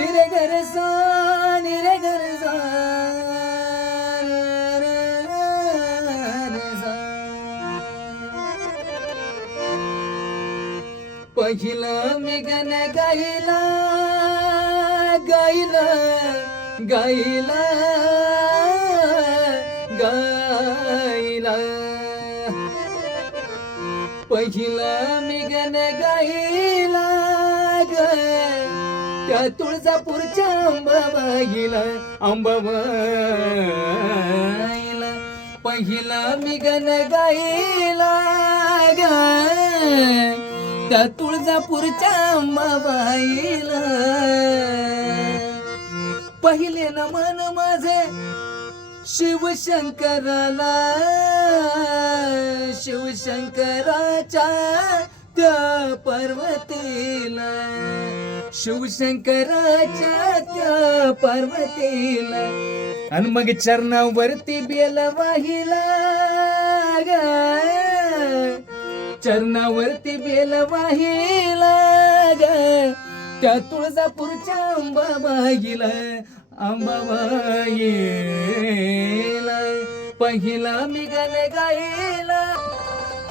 निरे घर सा निरे घर सा रे सा. पहिलं मी गण गायला गायला गायला गायला. पहिलं मी गण गायला ग त्या तुळजापूरच्या अंबाबाईला अंबाबाईला. पहिलं मी गण गायला ग त्या तुळजापूरच्या अंबाबाईला. पहिले नमन माझे शिवशंकराला शिवशंकराच्या त्या पार्वतीला शिवशंकराच्या त्या पार्वतीला. आणि मग चरणावरती बेल वाहिला ग चरणावरती बेल वाहिला ग त्या तुळजापूरच्या अंबाबाईला अंबाबाईला. पहिला मी गण गायला